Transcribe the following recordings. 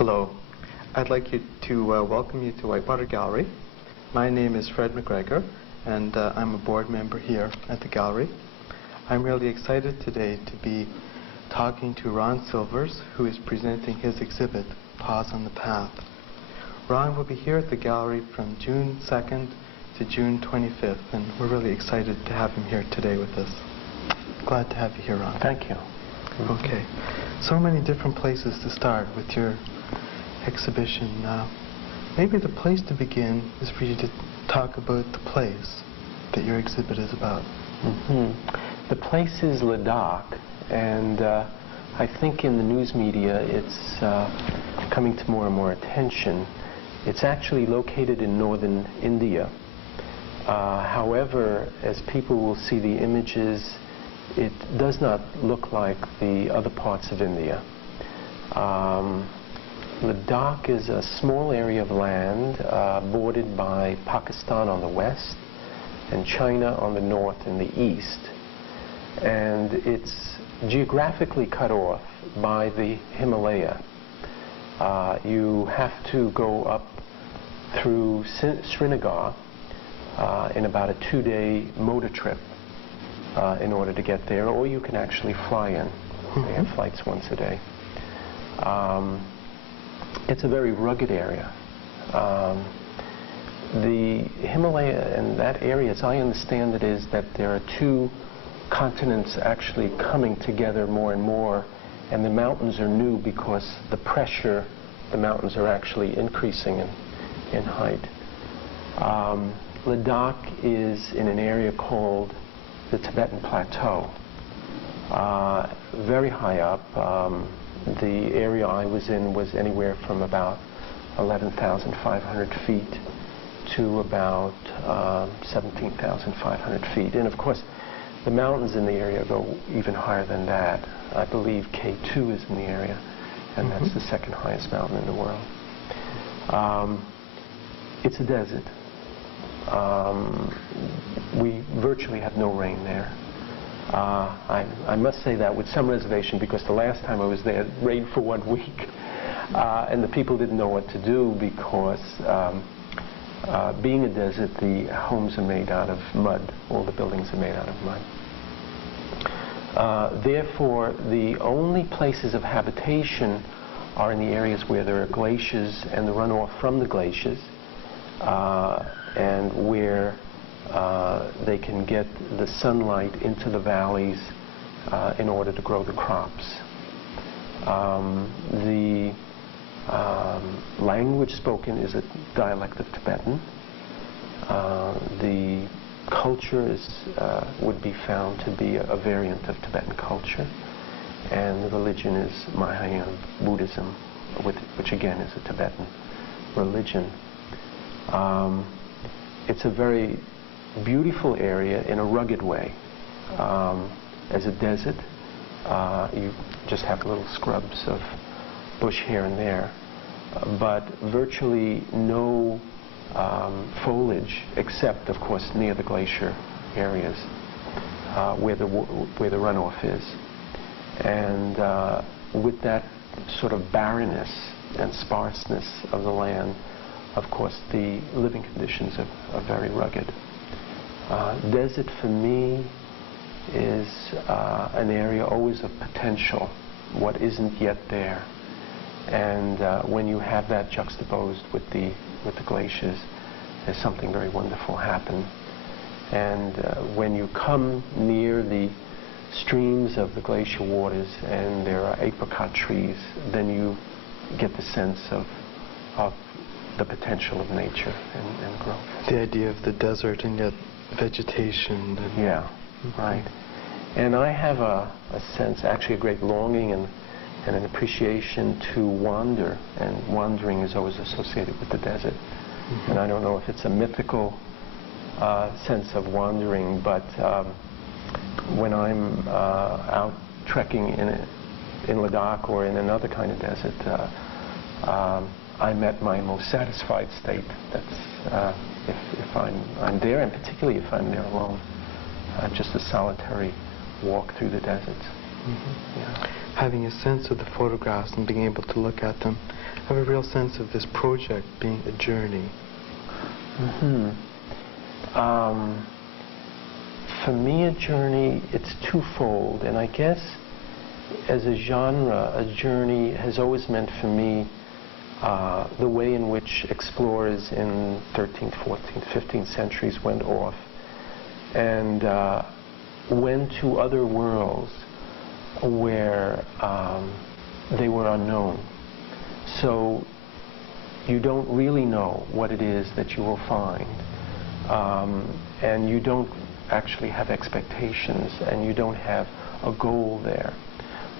Hello. I'd like to welcome you to Whitewater Gallery. My name is Fred McGregor, and I'm a board member here at the gallery. I'm really excited today to be talking to Ron Silvers, who is presenting his exhibit, Pause on the Path. Ron will be here at the gallery from June 2nd to June 25th, and we're really excited to have him here today with us. Glad to have you here, Ron. Thank you. Okay. So many different places to start with your exhibition. Maybe the place to begin is for you to talk about the place that your exhibit is about. The place is Ladakh, and I think in the news media it's coming to more and more attention. It's actually located in northern India. However, as people will see the images, it does not look like the other parts of India. Ladakh is a small area of land bordered by Pakistan on the west and China on the north and the east. And it's geographically cut off by the Himalaya. You have to go up through Srinagar in about a 2-day motor trip in order to get there, or you can actually fly in. They have flights once a day. It's a very rugged area. The Himalaya and that area, as I understand it, is that there are two continents actually coming together more and more, and the mountains are new because the pressure, the mountains are actually increasing in height. Ladakh is in an area called the Tibetan Plateau. Very high up. The area I was in was anywhere from about 11,500 feet to about 17,500 feet. And of course, the mountains in the area go even higher than that. I believe K2 is in the area, and that's the second highest mountain in the world. It's a desert. We virtually have no rain there. I must say that with some reservation, because the last time I was there, it rained for 1 week. And the people didn't know what to do because being a desert, the homes are made out of mud. All the buildings are made out of mud. Therefore, the only places of habitation are in the areas where there are glaciers and the runoff from the glaciers, and where they can get the sunlight into the valleys in order to grow the crops. The language spoken is a dialect of Tibetan. The culture would be found to be a variant of Tibetan culture, and the religion is Mahayana Buddhism, which again is a Tibetan religion. It's a very beautiful area in a rugged way. As a desert, you just have little scrubs of bush here and there, but virtually no foliage, except, of course, near the glacier areas where the runoff is. And with that sort of barrenness and sparseness of the land, of course, the living conditions are very rugged. Desert for me is an area always of potential, what isn't yet there. And when you have that juxtaposed with the glaciers, there's something very wonderful happen. And when you come near the streams of the glacier waters and there are apricot trees, then you get the sense of the potential of nature and growth. The idea of the desert and yet vegetation. Yeah, right. And I have a sense, actually a great longing and an appreciation to wander, and wandering is always associated with the desert. And I don't know if it's a mythical sense of wandering, but when I'm out trekking in Ladakh or in another kind of desert, I'm at my most satisfied state. That's if I'm there, and particularly if I'm there alone. Just a solitary walk through the deserts. Yeah. Having a sense of the photographs and being able to look at them have a real sense of this project being a journey. For me, a journey, it's twofold, and I guess as a genre, a journey has always meant for me the way in which explorers in 13th, 14th, 15th centuries went off and went to other worlds where they were unknown. So you don't really know what it is that you will find, and you don't actually have expectations, and you don't have a goal there.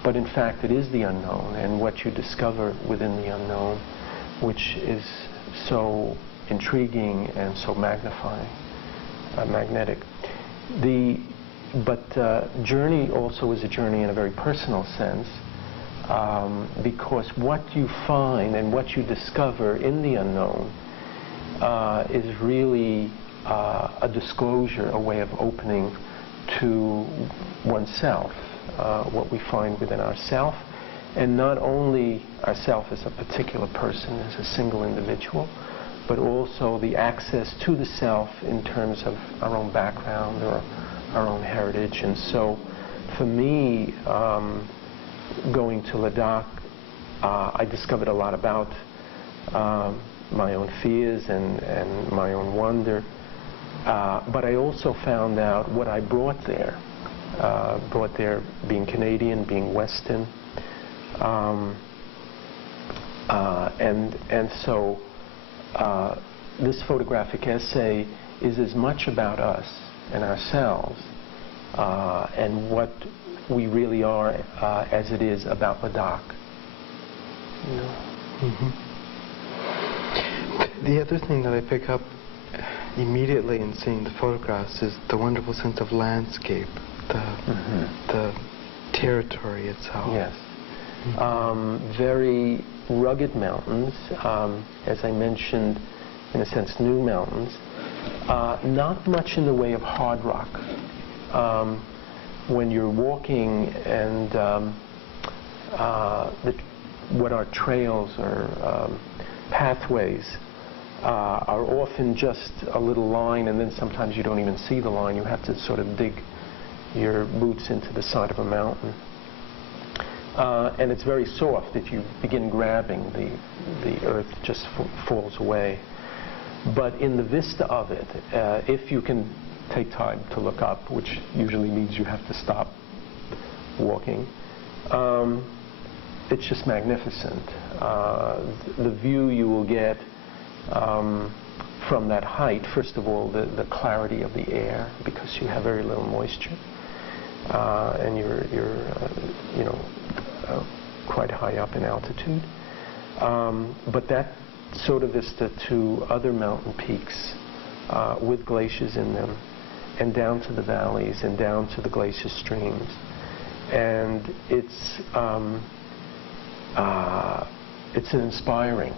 But in fact, it is the unknown, and what you discover within the unknown, which is so intriguing and so magnifying, magnetic. But journey also is a journey in a very personal sense, because what you find and what you discover in the unknown is really a disclosure, a way of opening to oneself, what we find within ourself, and not only ourself as a particular person, as a single individual, but also the access to the self in terms of our own background or our own heritage. And so for me, going to Ladakh, I discovered a lot about my own fears and my own wonder, but I also found out what I brought there being Canadian, being Western, and so this photographic essay is as much about us and ourselves and what we really are as it is about Ladakh. You know? The other thing that I pick up immediately in seeing the photographs is the wonderful sense of landscape, the territory itself. Yes. Very rugged mountains, as I mentioned, in a sense, new mountains. Not much in the way of hard rock. When you're walking and what are trails or pathways are often just a little line, and then sometimes you don't even see the line. You have to sort of dig your boots into the side of a mountain. And it's very soft. If you begin grabbing, the earth just falls away. But in the vista of it, if you can take time to look up, which usually means you have to stop walking, it's just magnificent. The view you will get from that height, first of all, the clarity of the air, because you have very little moisture, and you're quite high up in altitude. But that sort of vista to other mountain peaks with glaciers in them, and down to the valleys and down to the glacier streams, and it's an inspiring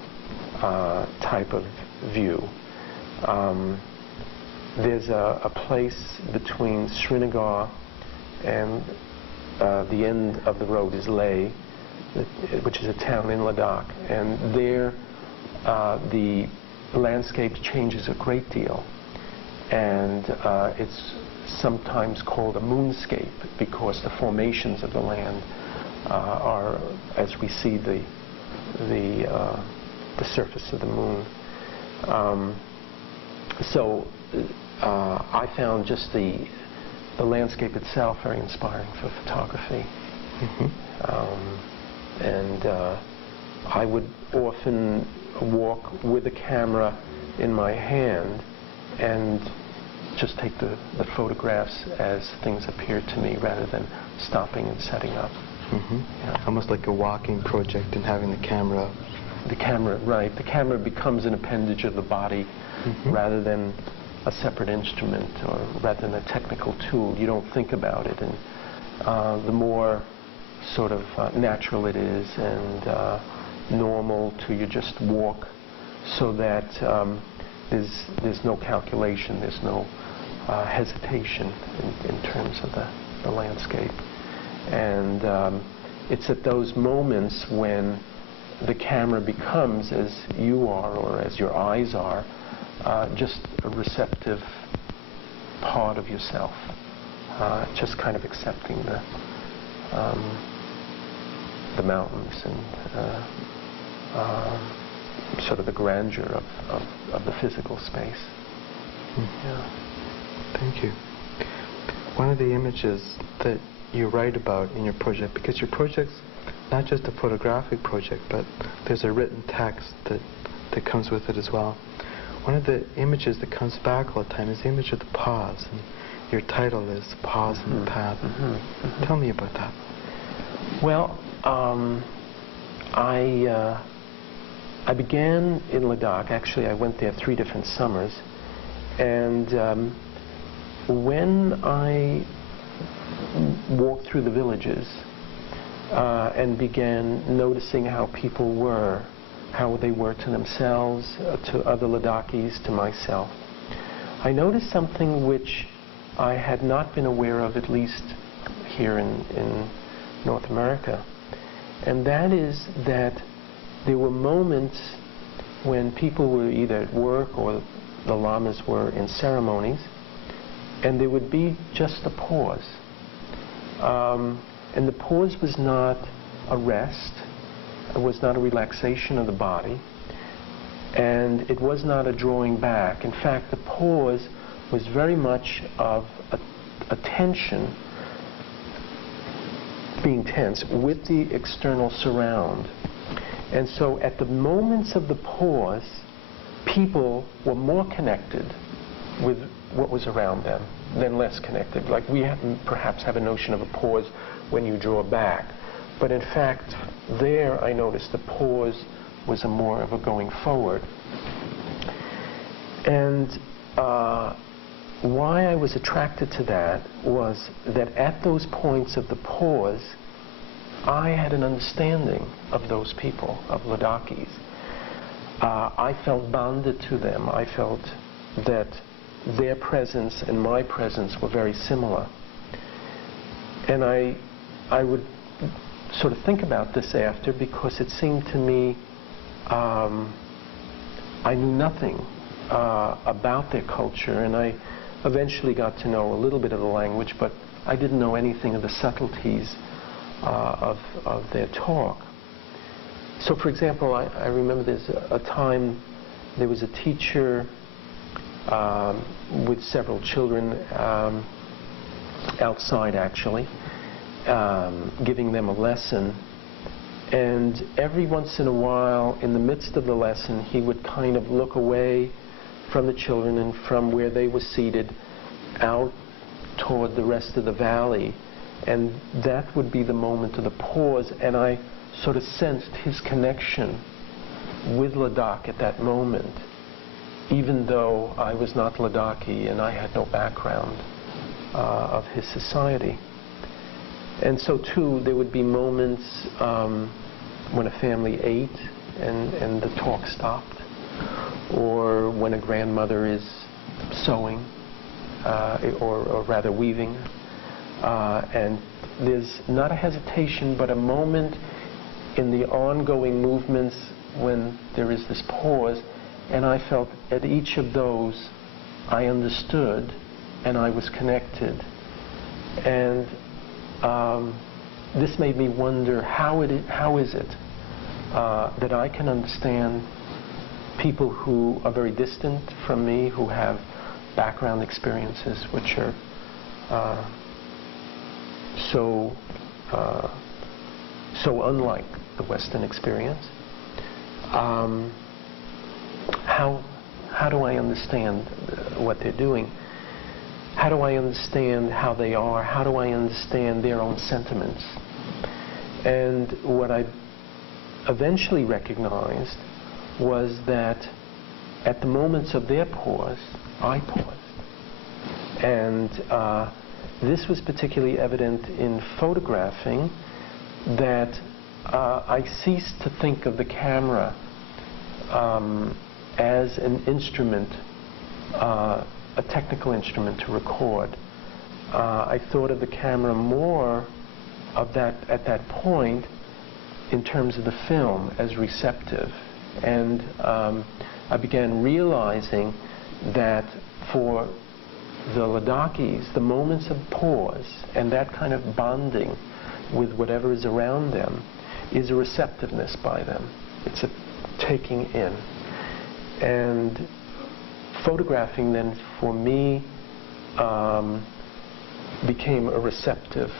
type of view. There's a place between Srinagar and the end of the road is Leh, which is a town in Ladakh, and there the landscape changes a great deal, and it's sometimes called a moonscape because the formations of the land are as we see the surface of the moon. So I found just the landscape itself very inspiring for photography. And I would often walk with a camera in my hand and just take the photographs as things appear to me rather than stopping and setting up. Yeah. Almost like a walking project and having the camera. The camera, right. The camera becomes an appendage of the body rather than a separate instrument or rather than a technical tool. You don't think about it, and the more sort of natural it is and normal to you just walk, so that there's no calculation, there's no hesitation in terms of the landscape. And it's at those moments when the camera becomes, as you are or as your eyes are, just a receptive part of yourself, just kind of accepting the mountains and sort of the grandeur of the physical space. Yeah. Thank you. One of the images that you write about in your project, because your project's not just a photographic project, but there's a written text that comes with it as well. One of the images that comes back all the time is the image of the pause, and your title is Pause in the Path. Tell me about that. Well, I began in Ladakh. Actually, I went there 3 different summers, and when I walked through the villages and began noticing how people were, how they were to themselves, to other Ladakhis, to myself, I noticed something which I had not been aware of, at least here in North America, and that is that there were moments when people were either at work or the lamas were in ceremonies, and there would be just a pause. And the pause was not a rest, it was not a relaxation of the body, and it was not a drawing back. In fact, the pause was very much of a tension, being tense with the external surround. And so at the moments of the pause, people were more connected with what was around them than less connected. Like we perhaps have a notion of a pause when you draw back. But in fact, there I noticed the pause was more of a going forward. And why I was attracted to that was that at those points of the pause, I had an understanding of those people, of Ladakhis. I felt bonded to them. I felt that their presence and my presence were very similar. And I would sort of think about this after, because it seemed to me I knew nothing about their culture, and I eventually got to know a little bit of the language, but I didn't know anything of the subtleties of their talk. So, for example, I remember there's a time there was a teacher with several children outside, actually, giving them a lesson. And every once in a while, in the midst of the lesson, he would kind of look away from the children and from where they were seated out toward the rest of the valley. And that would be the moment of the pause, and I sort of sensed his connection with Ladakh at that moment, even though I was not Ladakhi and I had no background of his society. And so too, there would be moments when a family ate and the talk stopped, or when a grandmother is sewing, or rather weaving, and there's not a hesitation, but a moment in the ongoing movements when there is this pause, and I felt at each of those I understood and I was connected. And this made me wonder, how is it that I can understand people who are very distant from me, who have background experiences which are so unlike the Western experience. How do I understand what they're doing? How do I understand how they are? How do I understand their own sentiments? And what I eventually recognized was that at the moments of their pause, I paused. And this was particularly evident in photographing, that I ceased to think of the camera as an instrument, a technical instrument to record. I thought of the camera more of that, at that point, in terms of the film as receptive. And I began realizing that for the Ladakis, the moments of pause and that kind of bonding with whatever is around them is a receptiveness by them. It's a taking in. And photographing then for me became a receptive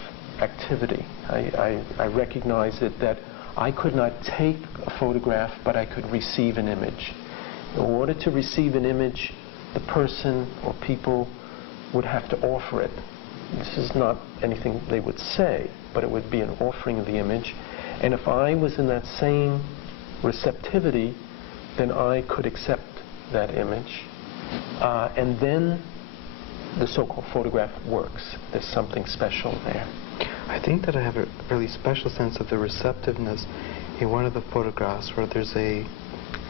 activity. I recognized that I could not take a photograph, but I could receive an image. In order to receive an image, the person or people would have to offer it. This is not anything they would say, but it would be an offering of the image. And if I was in that same receptivity, then I could accept that image. And then the so-called photograph works. There's something special there. I think that I have a really special sense of the receptiveness in one of the photographs where there's I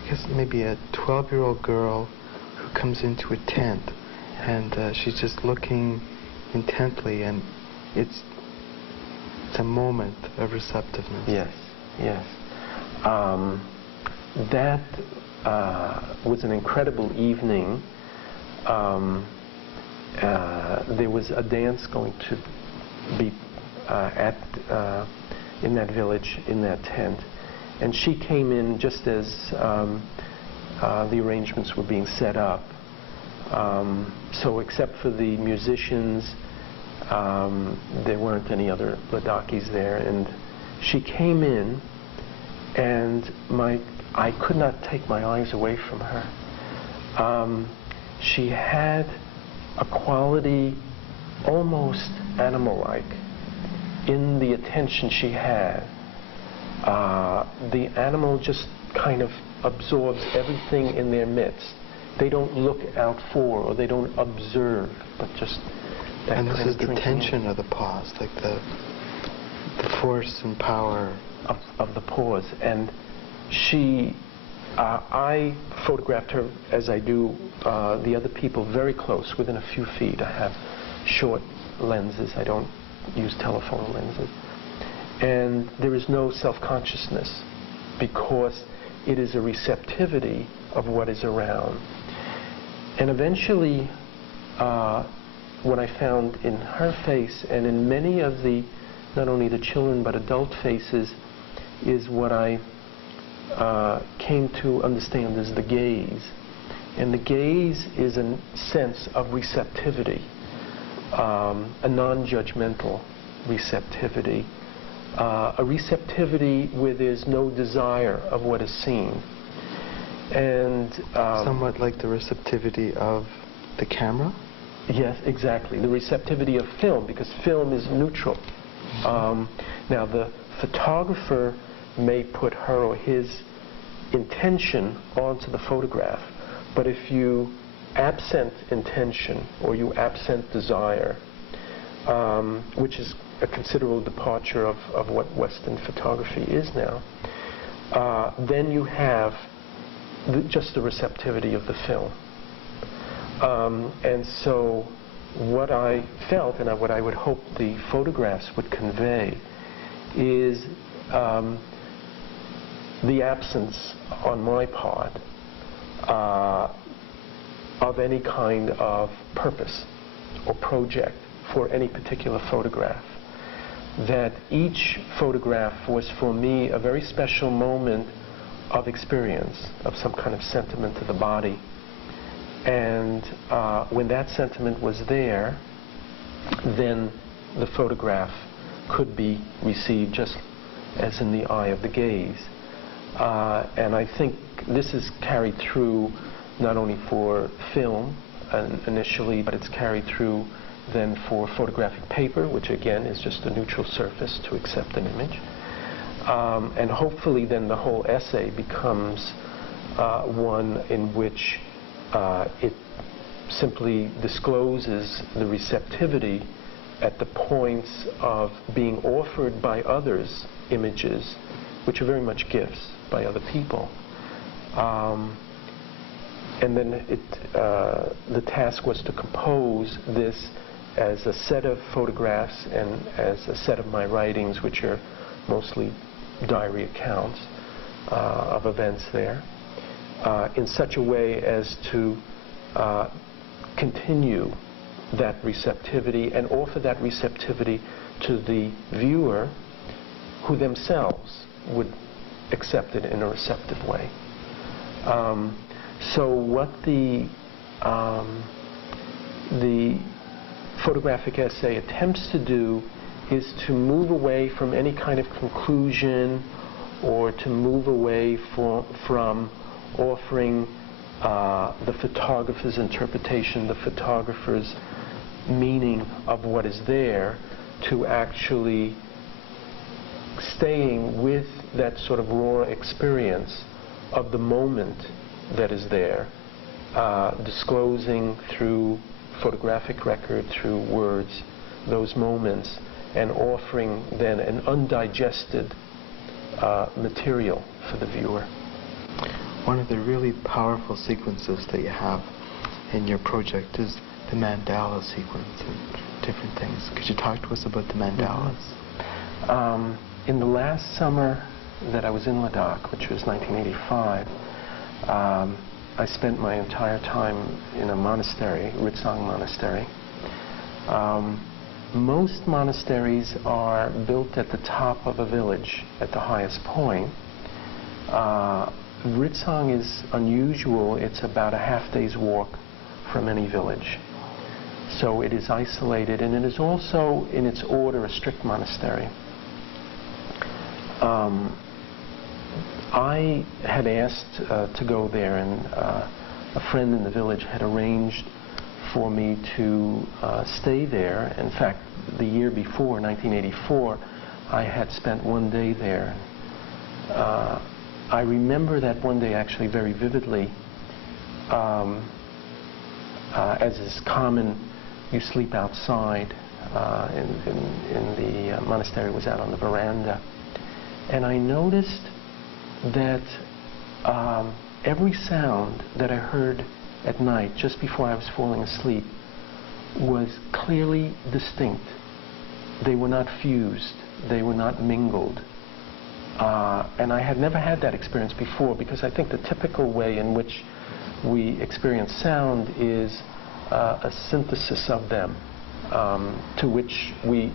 guess maybe a 12-year-old girl who comes into a tent, and she's just looking intently, and it's a moment of receptiveness. Yes, yes. That was an incredible evening. There was a dance going to be in that village, in that tent, and she came in just as the arrangements were being set up. So except for the musicians, there weren't any other Ladakis there, and she came in, and I could not take my eyes away from her. She had a quality almost animal-like in the attention she had. The animal just kind of absorbs everything in their midst. They don't look out for, or they don't observe, but just that and this kind is of the drinking tension of the pause, like the force and power of the pause. And she, I photographed her as I do the other people, very close, within a few feet. I have short lenses. I don't use telephone lenses. And there is no self-consciousness because it is a receptivity of what is around. And eventually, what I found in her face and in many of the, not only the children but adult faces, is what I came to understand as the gaze. And the gaze is a sense of receptivity, a non-judgmental receptivity, a receptivity where there's no desire of what is seen. And somewhat like the receptivity of the camera? Yes, exactly. The receptivity of film, because film is neutral. Now, the photographer may put her or his intention onto the photograph, but if you absent intention or you absent desire, which is a considerable departure of what Western photography is now, then you have just the receptivity of the film. And so what I felt, and what I would hope the photographs would convey, is the absence on my part of any kind of purpose or project for any particular photograph. That each photograph was for me a very special moment of experience, of some kind of sentiment to the body. And when that sentiment was there, then the photograph could be received just as in the eye of the gaze. And I think this is carried through not only for film initially, but it's carried through then for photographic paper, which again is just a neutral surface to accept an image. And hopefully then the whole essay becomes one in which it simply discloses the receptivity at the points of being offered by others images, which are very much gifts by other people. And then the task was to compose this as a set of photographs and as a set of my writings, which are mostly diary accounts of events there in such a way as to continue that receptivity and offer that receptivity to the viewer, who themselves would accept it in a receptive way. So what the photographic essay attempts to do is to move away from any kind of conclusion, or to move away from offering the photographer's interpretation, the photographer's meaning of what is there, to actually staying with that sort of raw experience of the moment that is there, disclosing through photographic record, through words, those moments, and offering then an undigested material for the viewer. One of the really powerful sequences that you have in your project is the mandala sequence and different things. Could you talk to us about the mandalas? In the last summer that I was in Ladakh, which was 1985, I spent my entire time in a monastery, Ritsang Monastery. Most monasteries are built at the top of a village, at the highest point. Ritsang is unusual. It's about a half-day's walk from any village. So it is isolated, and it is also, in its order, a strict monastery. I had asked to go there, and a friend in the village had arranged for me to stay there. In fact, the year before, 1984, I had spent one day there. I remember that one day actually very vividly. As is common, you sleep outside. In the monastery was out on the veranda. And I noticed that every sound that I heard at night, just before I was falling asleep, was clearly distinct. They were not fused. They were not mingled. And I had never had that experience before, because I think the typical way in which we experience sound is a synthesis of them, to which we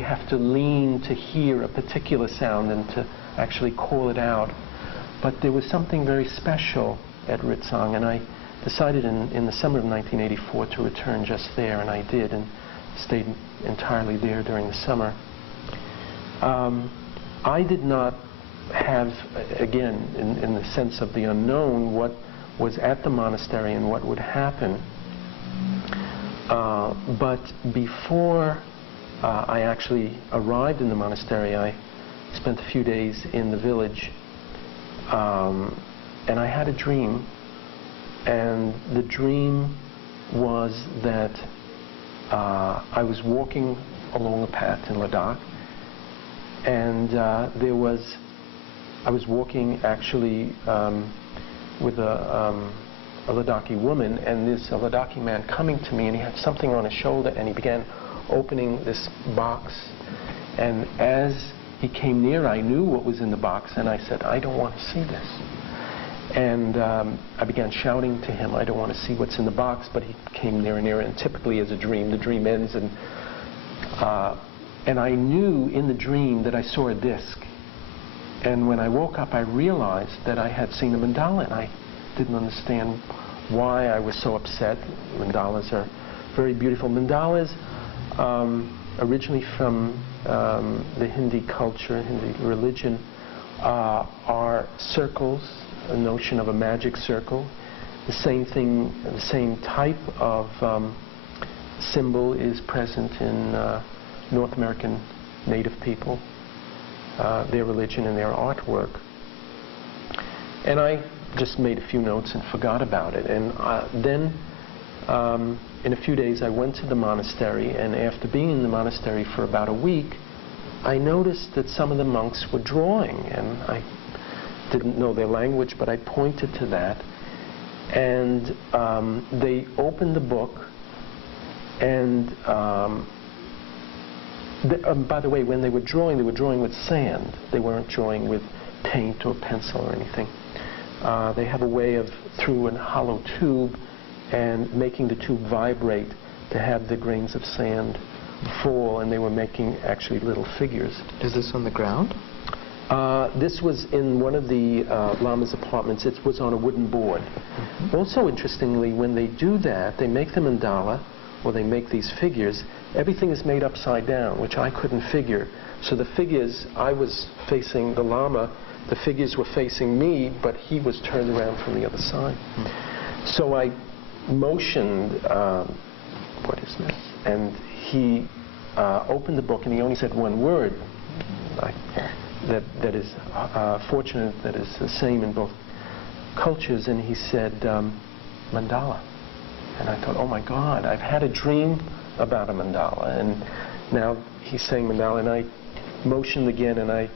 have to lean to hear a particular sound and to actually call it out. But there was something very special at Ritsang, and I decided in the summer of 1984 to return just there, and I did, and stayed entirely there during the summer. I did not have, again, in the sense of the unknown, what was at the monastery and what would happen. But before I actually arrived in the monastery, I spent a few days in the village, and I had a dream. And the dream was that I was walking along a path in Ladakh, and I was walking actually with a Ladakhi woman, and there's a Ladakhi man coming to me, and he had something on his shoulder, and he began opening this box. And as he came near, I knew what was in the box, and I said, "I don't want to see this." And I began shouting to him, "I don't want to see what's in the box," but he came nearer and nearer, and typically as a dream, the dream ends, and I knew in the dream that I saw a disc. And when I woke up, I realized that I had seen a mandala, and I didn't understand why I was so upset. Mandalas are very beautiful. Mandalas, originally from the Hindi culture, Hindi religion, are circles, a notion of a magic circle. The same thing, the same type of symbol is present in North American native people, their religion and their artwork. And I just made a few notes and forgot about it. And then in a few days I went to the monastery, and after being in the monastery for about a week, I noticed that some of the monks were drawing, and I didn't know their language, but I pointed to that. And they opened the book, and By the way, when they were drawing with sand. They weren't drawing with paint or pencil or anything. They have a way of, through a hollow tube, and making the tube vibrate to have the grains of sand fall, and they were making actually little figures. Is this on the ground? This was in one of the Lama's apartments. It was on a wooden board. Also, interestingly, when they do that, they make the mandala, or they make these figures, everything is made upside down, which I couldn't figure. So the figures, I was facing the Lama, the figures were facing me, but he was turned around from the other side. So I motioned, what is this? And he opened the book, and he only said one word. That is fortunate, that is the same in both cultures, and he said, mandala. And I thought, oh my God, I've had a dream about a mandala, and now he's saying mandala, and I motioned again, and I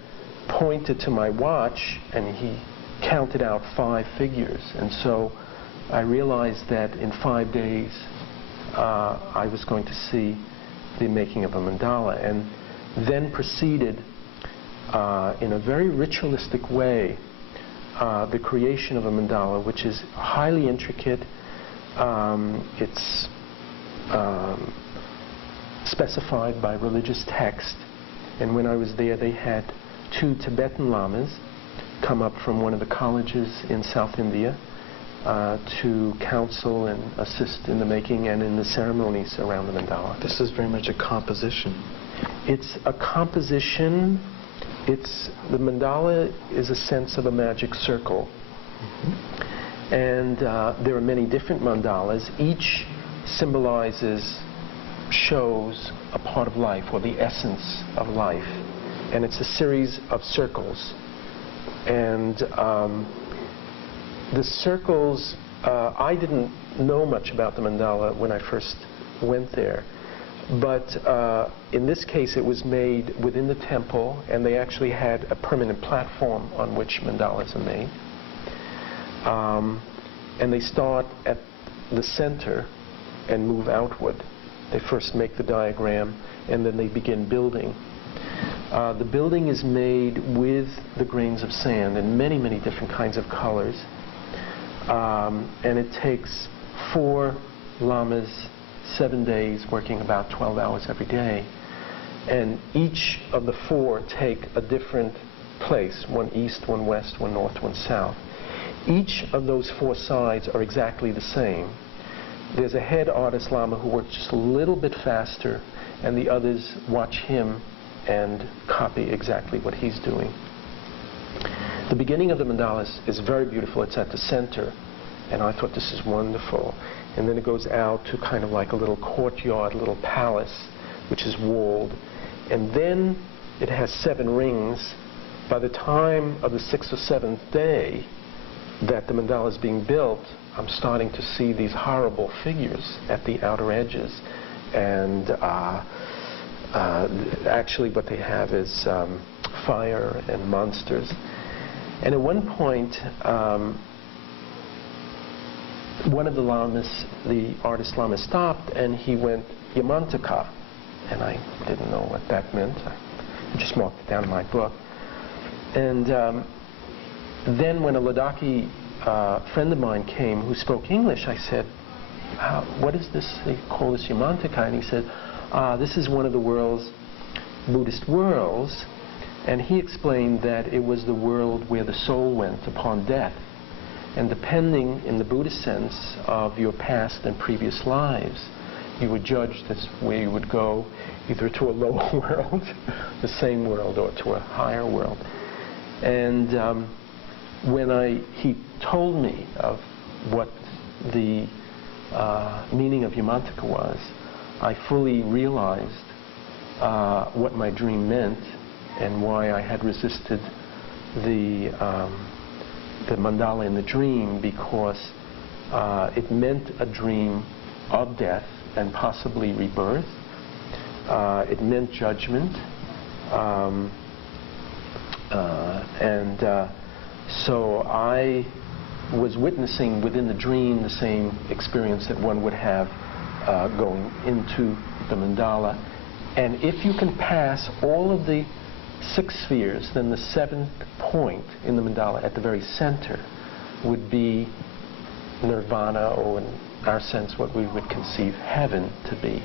pointed to my watch, and he counted out 5 figures, and so I realized that in 5 days I was going to see the making of a mandala, and then proceeded in a very ritualistic way the creation of a mandala, which is highly intricate. It's specified by religious text, and when I was there, they had 2 Tibetan lamas come up from one of the colleges in South India to counsel and assist in the making and in the ceremonies around the mandala. This is very much a composition. It's a composition. The mandala is a sense of a magic circle. And there are many different mandalas. Each symbolizes, shows a part of life, or the essence of life. And it's a series of circles. And the circles, I didn't know much about the mandala when I first went there. But in this case, it was made within the temple, and they actually had a permanent platform on which mandalas are made. And they start at the center and move outward. They first make the diagram, and then they begin building. The building is made with the grains of sand in many, many different kinds of colors. And it takes 4 lamas, 7 days, working about 12 hours every day. And each of the 4 take a different place, one east, one west, one north, one south. Each of those 4 sides are exactly the same. There's a head artist lama who works just a little bit faster, and the others watch him and copy exactly what he's doing. The beginning of the mandalas is very beautiful. It's at the center, and I thought, this is wonderful. And then it goes out to kind of like a little courtyard, a little palace, which is walled. And then it has 7 rings. By the time of the 6th or 7th day that the mandala is being built, I'm starting to see these horrible figures at the outer edges. And actually what they have is fire and monsters. And at one point, one of the lamas, the artist lama, stopped, and he went, Yamantaka. And I didn't know what that meant. I just marked it down in my book. And then when a Ladakhi friend of mine came who spoke English, I said, what is this? They call this Yamantaka. And he said, this is one of the world's Buddhist worlds. And he explained that it was the world where the soul went upon death. And depending, in the Buddhist sense, of your past and previous lives, you would judge this where you would go, either to a lower world, the same world, or to a higher world. And when he told me of what the meaning of Yamantaka was, I fully realized what my dream meant and why I had resisted the mandala in the dream, because it meant a dream of death and possibly rebirth. It meant judgment. So I was witnessing within the dream the same experience that one would have going into the mandala. And if you can pass all of the 6 spheres, then the 7th point in the mandala at the very center would be nirvana, or in our sense what we would conceive heaven to be,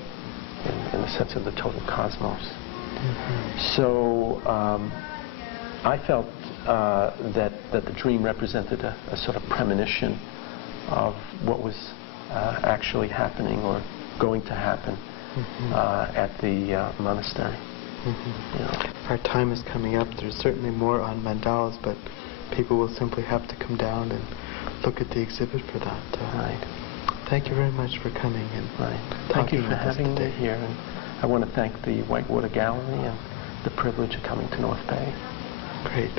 in the sense of the total cosmos. So I felt that the dream represented a sort of premonition of what was actually happening or going to happen at the monastery. You know. Our time is coming up. There's certainly more on mandalas, but people will simply have to come down and look at the exhibit for that. Right. Thank you very much for coming. And Thank you talking for with us having me today. here. And I want to thank the Whitewater Gallery and the privilege of coming to North Bay. Great.